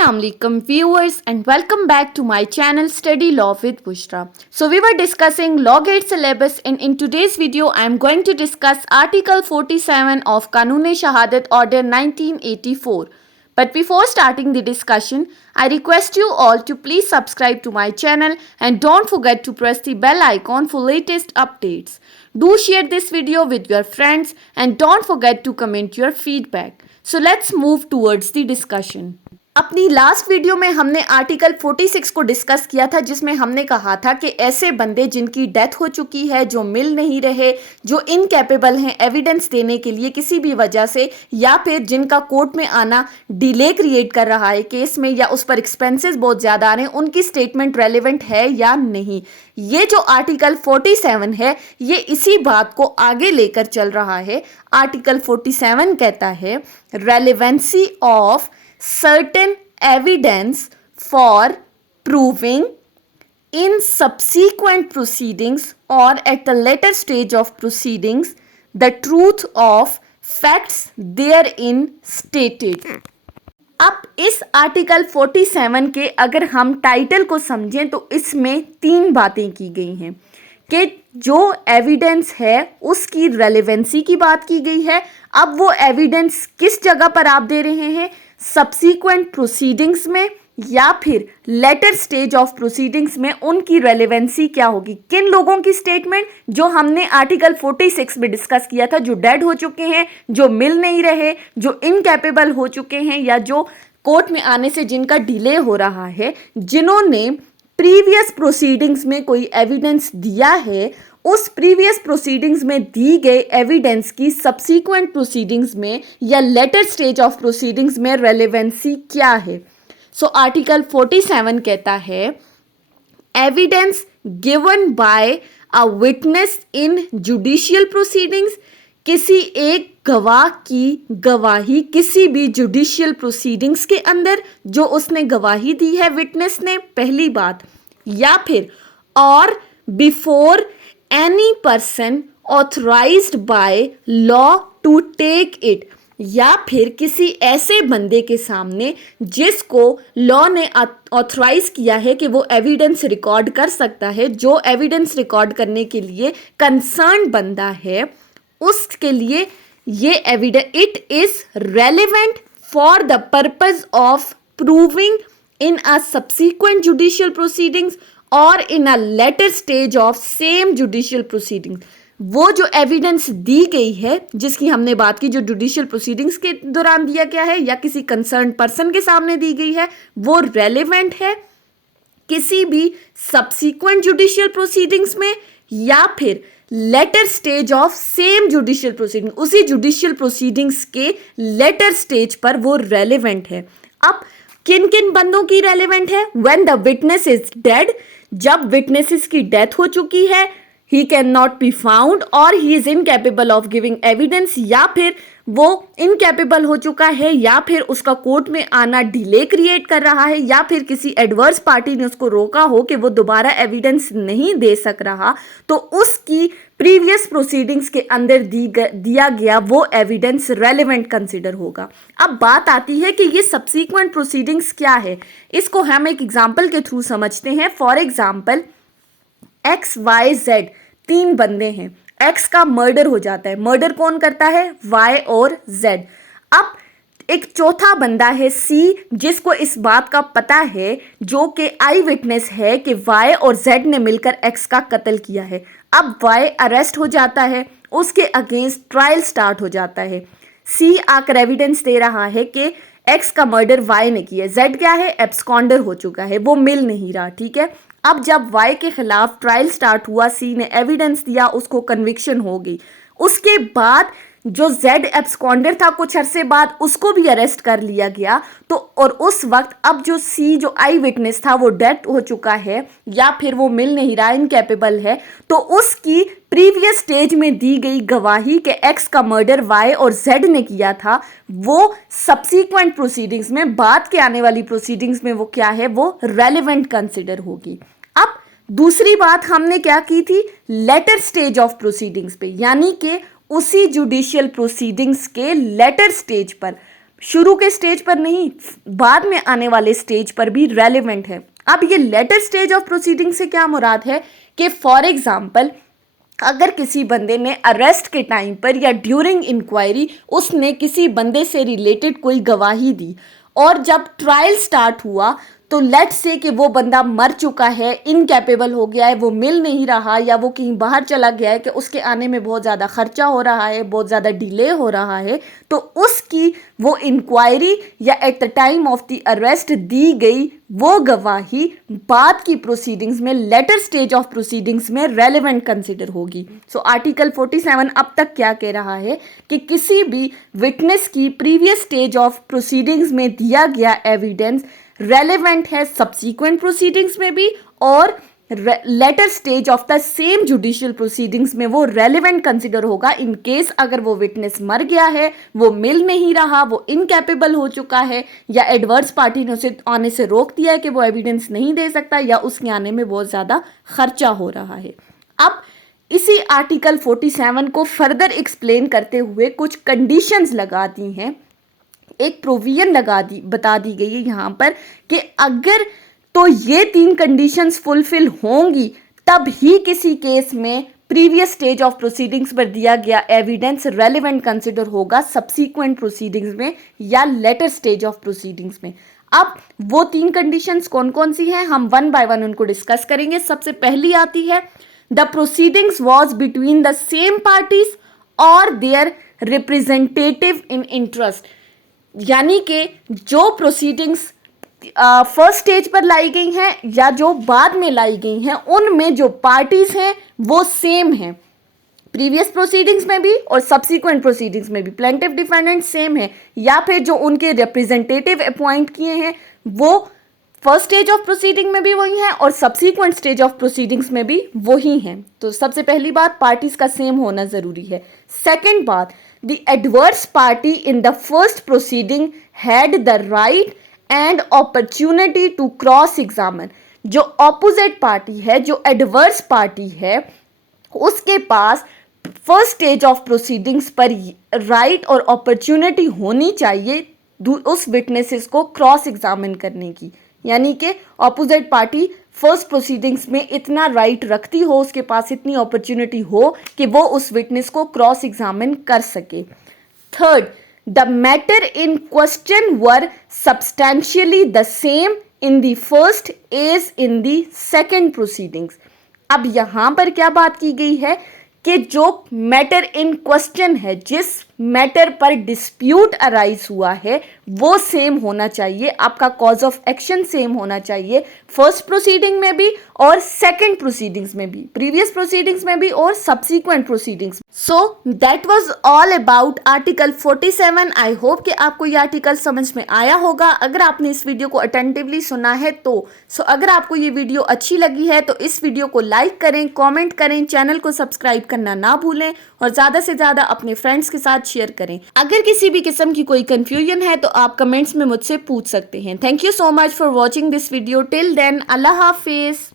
Assalamualaikum viewers and welcome back to my channel Study Law with Bushra. So we were discussing Law Gate syllabus and in today's video I am going to discuss Article 47 of Kanun-e-Shahadat Order 1984. But before starting the discussion, I request you all to please subscribe to my channel and don't forget to press the bell icon for latest updates. Do share this video with your friends and don't forget to comment your feedback. So let's move towards the discussion. अपनी last video में हमने article 46 को discuss किया था जिसमें हमने कहा था कि ऐसे बंदे जिनकी डेथ हो चुकी है, जो मिल नहीं रहे, जो इनकैपेबल हैं एविडेंस देने के लिए किसी भी वजह से, या फिर जिनका कोर्ट में आना डिले क्रिएट कर रहा है केस में या उस पर एक्सपेंसेस बहुत ज़्यादा आ रहे हैं, उनकी स्टेटमेंट रेलिवेंट है या नहीं। ये जो आर्टिकल 47 है ये इसी बात को आगे लेकर चल रहा है। आर्टिकल 47 कहता है relevancy of certain evidence for proving in subsequent proceedings or at a later stage of proceedings the truth of facts therein stated। अब इस आर्टिकल 47 के अगर हम टाइटल को समझें तो इसमें तीन बातें की गई हैं कि जो एविडेंस है उसकी रेलेवेंसी की बात की गई है। अब वो एविडेंस किस जगह पर आप दे रहे हैं, सब्सीक्वेंट प्रोसीडिंग्स में या फिर लेटर स्टेज ऑफ प्रोसीडिंग्स में, उनकी रेलेवेंसी क्या होगी। किन लोगों की स्टेटमेंट, जो हमने आर्टिकल 46 में डिस्कस किया था, जो डेड हो चुके हैं, जो मिल नहीं रहे, जो इनकैपेबल हो चुके हैं या जो कोर्ट में आने से जिनका डिले हो रहा है, जिन्होंने प्रीवियस प्रोसीडिंग्स में कोई एविडेंस दिया है, उस प्रीवियस प्रोसीडिंग्स में दी गई एविडेंस की सब्सीक्वेंट प्रोसीडिंग्स में या लेटर स्टेज ऑफ प्रोसीडिंग्स में रेलेवेंसी क्या है। सो आर्टिकल 47 कहता है evidence given by a witness in judicial proceedings, किसी एक गवाह की गवाही किसी भी जुडिशियल प्रोसीडिंग्स के अंदर जो उसने गवाही दी है विटनेस ने, पहली बात, या फिर और before any person authorised by law to take it, या फिर किसी ऐसे बंदे के सामने जिसको लॉ ने ऑथराइज किया है कि वो एविडेंस रिकॉर्ड कर सकता है, जो एविडेंस रिकॉर्ड करने के लिए कंसर्न बंदा है, उसके लिए ये evidence it is relevant for the purpose of proving in a subsequent judicial proceedings और in a later stage of same judicial proceedings. वो जो एविडेंस दी गई है जिसकी हमने बात की, जो जुडिशियल प्रोसीडिंग्स के दौरान दिया गया है या किसी कंसर्न पर्सन के सामने दी गई है, वो रेलिवेंट है किसी भी सब्सीक्वेंट जुडिशियल प्रोसीडिंग्स में या फिर letter stage of same judicial proceeding, उसी जुडिशियल प्रोसीडिंग्स के लेटर स्टेज पर वो रेलिवेंट है। अब किन किन बंदों की रेलिवेंट है, when the witness is dead, जब विटनेसेस की डेथ हो चुकी है, he can not be found और he is incapable of giving evidence, या फिर वो इनकैपेबल हो चुका है या फिर उसका कोर्ट में आना डिले क्रिएट कर रहा है, या फिर किसी एडवर्स पार्टी ने उसको रोका हो कि वो दोबारा एविडेंस नहीं दे सक रहा, तो उसकी प्रीवियस प्रोसीडिंग्स के अंदर दिया गया वो एविडेंस रेलेवेंट कंसिडर होगा। अब बात आती है कि ये सब्सीक्वेंट प्रोसीडिंग्स क्या है, इसको हम एक एग्जाम्पल के थ्रू समझते हैं। फॉर एग्जाम्पल XYZ तीन बंदे हैं, X का मर्डर हो जाता है, मर्डर कौन करता है, Y और Z। अब एक चौथा बंदा है C जिसको इस बात का पता है, जो कि आई विटनेस है कि Y और Z ने मिलकर X का कत्ल किया है। अब Y अरेस्ट हो जाता है, उसके अगेंस्ट ट्रायल स्टार्ट हो जाता है। C आकर एविडेंस दे रहा है कि X का मर्डर Y ने किया है, Z क्या है, एब्सकॉन्डर हो चुका है, वो मिल नहीं रहा, ठीक है। अब जब Y के खिलाफ ट्रायल स्टार्ट हुआ, C ने एविडेंस दिया, उसको कन्विक्शन हो गई। उसके बाद जो Z एब्सकॉन्डर था कुछ अरसे बाद उसको भी अरेस्ट कर लिया गया। तो और उस वक्त अब जो C जो आई विटनेस था वो डेड हो चुका है या फिर वो मिल नहीं रहा, इनकैपेबल है, तो उसकी प्रीवियस स्टेज में दी गई गवाही के X का मर्डर Y और Z ने किया था, वो सब्सीक्वेंट प्रोसीडिंग्स में, बाद के आने वाली प्रोसीडिंग्स में वो क्या है, वो रेलिवेंट कंसिडर होगी। अब दूसरी बात हमने क्या की थी, लेटर स्टेज ऑफ प्रोसीडिंग्स पे, यानी कि उसी जुडिशियल प्रोसीडिंग्स के लेटर स्टेज पर शुरू के स्टेज पर नहीं, बाद में आने वाले स्टेज पर भी रेलिवेंट है। अब ये लेटर स्टेज ऑफ प्रोसीडिंग से क्या मुराद है कि फॉर एग्जाम्पल अगर किसी बंदे ने अरेस्ट के टाइम पर या ड्यूरिंग इंक्वायरी उसने किसी बंदे से रिलेटेड कोई गवाही दी और जब ट्रायल स्टार्ट हुआ तो लेट्स से कि वो बंदा मर चुका है, इनकैपेबल हो गया है, वो मिल नहीं रहा या वो कहीं बाहर चला गया है कि उसके आने में बहुत ज़्यादा खर्चा हो रहा है, बहुत ज़्यादा डिले हो रहा है, तो उसकी वो इंक्वायरी या at the time of the arrest दी गई वो गवाही बाद की प्रोसीडिंग्स में, लेटर स्टेज ऑफ प्रोसीडिंग्स में रेलेवेंट कंसिडर होगी। सो आर्टिकल 47 अब तक क्या कह रहा है कि किसी भी विटनेस की प्रीवियस स्टेज ऑफ प्रोसीडिंग्स में दिया गया एविडेंस रेलेवेंट है सब्सीक्वेंट प्रोसीडिंग्स में भी और letter stage of the same judicial proceedings में वो रेलेवेंट कंसिडर होगा इन केस अगर वो विटनेस मर गया है, वो मिल नहीं रहा, वो इनकैपेबल हो चुका है या एडवर्स पार्टी ने उसे आने से रोक दिया है कि वो एविडेंस नहीं दे सकता या उसके आने में बहुत ज़्यादा खर्चा हो रहा है। अब इसी आर्टिकल 47 को फर्दर एक्सप्लेन करते हुए कुछ कंडीशंस लगा दी हैं, एक प्रोविजन बता दी गई है यहाँ पर कि अगर तो ये 3 कंडीशंस फुलफिल होंगी तब ही किसी केस में प्रीवियस स्टेज ऑफ प्रोसीडिंग्स पर दिया गया एविडेंस रेलेवेंट कंसिडर होगा सब्सीक्वेंट प्रोसीडिंग्स में या लेटर स्टेज ऑफ प्रोसीडिंग्स में। अब वो 3 कंडीशंस कौन कौन सी हैं हम वन बाय वन उनको डिस्कस करेंगे। सबसे पहली आती है the proceedings was between the same parties और देयर रिप्रेजेंटेटिव इन इंटरेस्ट, यानी कि जो प्रोसीडिंग्स फर्स्ट स्टेज पर लाई गई हैं या जो बाद में लाई गई हैं उनमें जो पार्टीज हैं वो सेम हैं, प्रीवियस प्रोसीडिंग्स में भी और सब्सीक्वेंट प्रोसीडिंग्स में भी प्लेंटिफ डिफेंडेंट सेम है, या फिर जो उनके रिप्रेजेंटेटिव अपॉइंट किए हैं वो फर्स्ट स्टेज ऑफ प्रोसीडिंग में भी वही हैं और सब्सीक्वेंट स्टेज ऑफ प्रोसीडिंग्स में भी वही हैं। तो सबसे पहली बात पार्टीज का सेम होना जरूरी है। सेकेंड बात, the adverse party in the first proceeding had the right and opportunity to cross examine। जो opposite पार्टी है, जो adverse पार्टी है, उसके पास फर्स्ट स्टेज ऑफ प्रोसीडिंग्स पर राइट और अपॉर्चुनिटी होनी चाहिए उस विटनेसेस को क्रॉस एग्जामिन करने की, यानी कि ऑपोजिट पार्टी फर्स्ट प्रोसीडिंग्स में इतना राइट रखती हो, उसके पास इतनी अपॉर्चुनिटी हो कि वो उस विटनेस को क्रॉस एग्जामिन कर सके। Third, the matter in question were substantially the same in the first as in the second proceedings. अब यहां पर क्या बात की गई है कि जो मैटर इन क्वेश्चन है, जिस मैटर पर डिस्प्यूट अराइज हुआ है वो सेम होना चाहिए, आपका कॉज ऑफ एक्शन सेम होना चाहिए फर्स्ट प्रोसीडिंग में भी और सेकंड प्रोसीडिंग्स में भी, प्रीवियस प्रोसीडिंग्स में भी और subsequent proceedings. So that was all about article 47। I hope कि आपको ये आर्टिकल समझ में आया होगा अगर आपने इस वीडियो को अटेंटिवली सुना है तो। अगर आपको ये वीडियो अच्छी लगी है तो इस वीडियो को लाइक करें, कॉमेंट करें, चैनल को सब्सक्राइब करना ना भूलें और ज़्यादा से ज़्यादा अपने फ्रेंड्स के साथ शेयर करें। अगर किसी भी किस्म की कोई कंफ्यूजन है तो आप कमेंट्स में मुझसे पूछ सकते हैं। Thank you so much for watching this video. Till then, अल्लाह हाफिज़।